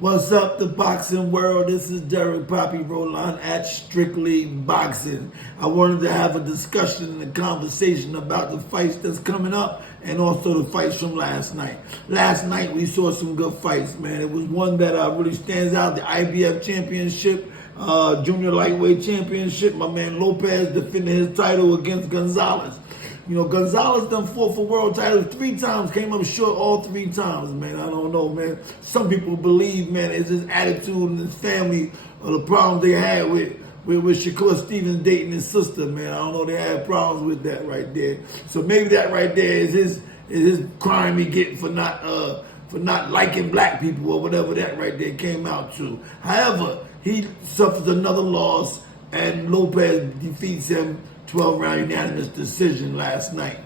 What's up, the boxing world? This is Derek Poppy Roland at Strictly Boxing. I wanted to have a discussion and a conversation about the fights that's coming up and also the fights from last night. Last night we saw some good fights, man. It was one that really stands out, the IBF Championship, Junior Lightweight Championship. My man Lopez defended his title against Gonzales. You know, Gonzalez done fought for world titles 3 times, came up short all 3 times, man. I don't know, man. Some people believe, man, it's his attitude and his family or the problems they had with Shakur Stevenson dating his sister, man. I don't know, they had problems with that right there. So maybe that right there is his crime he getting for not liking black people or whatever that right there came out to. However, he suffers another loss and Lopez defeats him 12-round unanimous decision last night.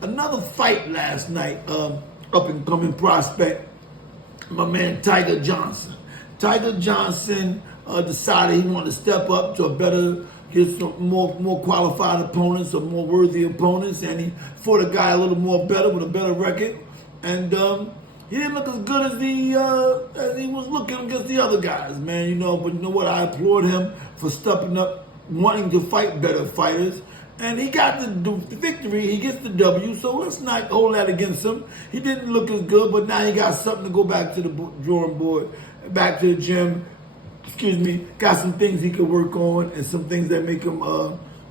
Another fight last night, up-and-coming prospect, my man Tiger Johnson. Tiger Johnson decided he wanted to step up to get some more qualified opponents or more worthy opponents, and he fought a guy a little more better with a better record, and he didn't look as good as he was looking against the other guys, man. You know, but you know what? I applaud him for stepping up, wanting to fight better fighters, and he got the victory. He gets the W, so let's not hold that against him. He didn't look as good, but now he got something to go back to the drawing board, back to the gym. Got some things he could work on and some things that make him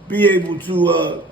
be able to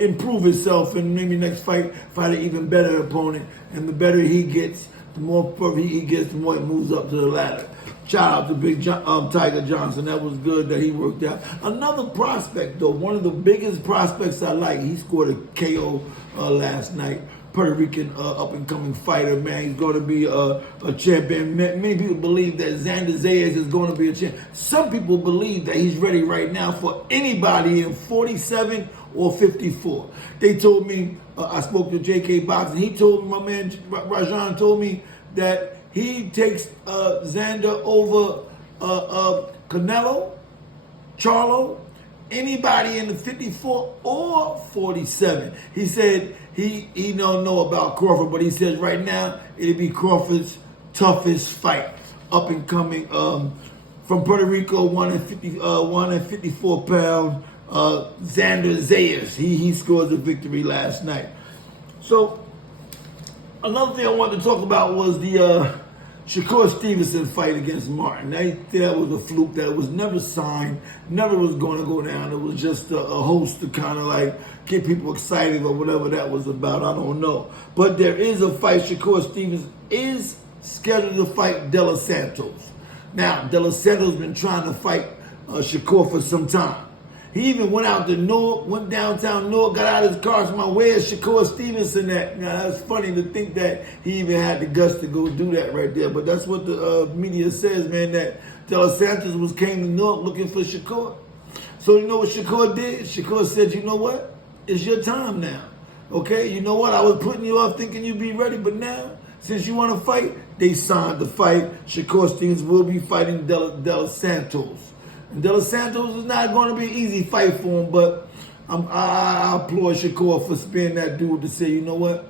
improve himself, and maybe next fight an even better opponent. And the better he gets, the more he gets, the more it moves up to the ladder. Shout out to Big Tiger Johnson. That was good that he worked out. Another prospect, though, one of the biggest prospects I like, he scored a KO last night. Puerto Rican up-and-coming fighter, man. He's going to be a champion. Many people believe that Xander Zayas is going to be a champion. Some people believe that he's ready right now for anybody in 47 or 54. They told me, I spoke to JK Boxing, he told me, my man Rajan told me that he takes Xander over Canelo, Charlo, anybody in the 54 or 47. He said he don't know about Crawford, but he says right now it'll be Crawford's toughest fight. Up and coming from Puerto Rico, 154 pound, Xander Zayas. He scores a victory last night. So another thing I wanted to talk about was the Shakur Stevenson fight against Martin. That was a fluke. That was never signed, never was going to go down. It was just a host to kind of like get people excited or whatever that was about. I don't know. But there is a fight. Shakur Stevenson is scheduled to fight De Los Santos. Now, De Los Santos has been trying to fight Shakur for some time. He even went out to Newark, went downtown Newark, got out of his car, said, where's Shakur Stevenson at? Now, that's funny to think that he even had the guts to go do that right there. But that's what the media says, man, that De Los Santos came to Newark looking for Shakur. So you know what Shakur did? Shakur said, you know what? It's your time now. Okay? You know what? I was putting you off thinking you'd be ready, but now, since you want to fight, they signed the fight. Shakur Stevenson will be fighting De Los Santos. And De Los Santos is not going to be an easy fight for him, but I applaud Shakur for being that dude to say, you know what?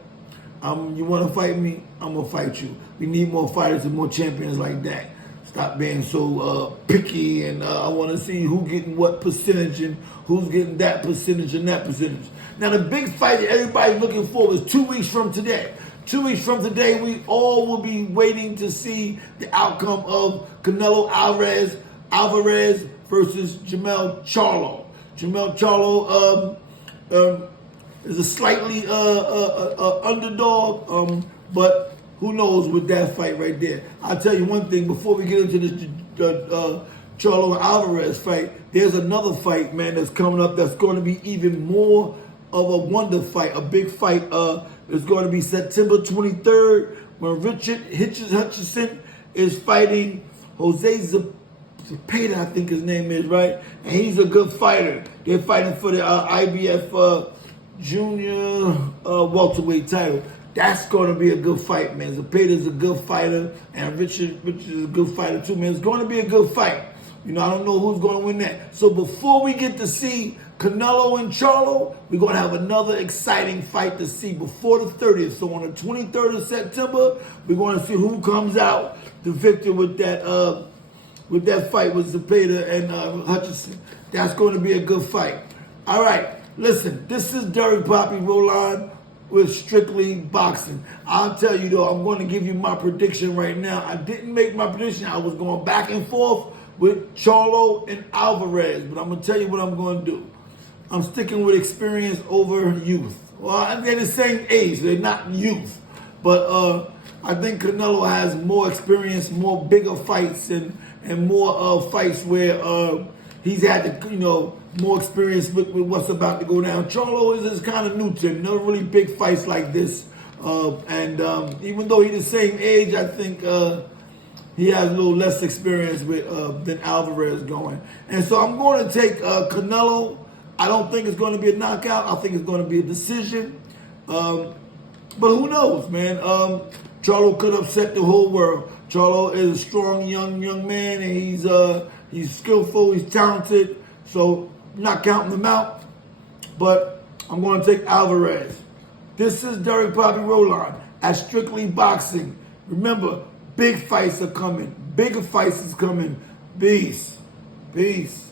You want to fight me? I'm going to fight you. We need more fighters and more champions like that. Stop being so picky, and I want to see who getting what percentage and who's getting that percentage and that percentage. Now, the big fight that everybody's looking for is 2 weeks from today. 2 weeks from today, we all will be waiting to see the outcome of Canelo Alvarez versus Jermell Charlo. Jermell Charlo is a slightly underdog, but who knows with that fight right there. I'll tell you one thing, before we get into this Charlo and Alvarez fight, there's another fight, man, that's coming up that's going to be even more of a wonder fight, a big fight. It's going to be September 23rd when Richard Hutchinson is fighting Jose Zapata, I think his name is, right? And he's a good fighter. They're fighting for the IBF junior welterweight title. That's going to be a good fight, man. Zapata's a good fighter, and Richard is a good fighter too, man. It's going to be a good fight. You know, I don't know who's going to win that. So before we get to see Canelo and Charlo, we're going to have another exciting fight to see before the 30th. So on the 23rd of September, we're going to see who comes out the victor with that fight was Zepeda and Hutchinson. That's going to be a good fight. All right, listen, this is Derek Poppy Roland with Strictly Boxing. I'll tell you though, I'm going to give you my prediction right now. I didn't make my prediction. I was going back and forth with Charlo and Alvarez, but I'm going to tell you what I'm going to do. I'm sticking with experience over youth. Well, they're the same age. They're not youth. But I think Canelo has more experience, more bigger fights, and more fights where he's had more experience with what's about to go down. Charlo is kind of new to him. No really big fights like this. And even though he's the same age, I think he has a little less experience than Alvarez going. And so I'm going to take Canelo. I don't think it's going to be a knockout. I think it's going to be a decision. But who knows, man? Charlo could upset the whole world. Charlo is a strong young man, and he's skillful, he's talented. So I'm not counting him out. But I'm going to take Alvarez. This is Derek Poppy Roland at Strictly Boxing. Remember, big fights are coming. Bigger fights is coming. Peace. Peace.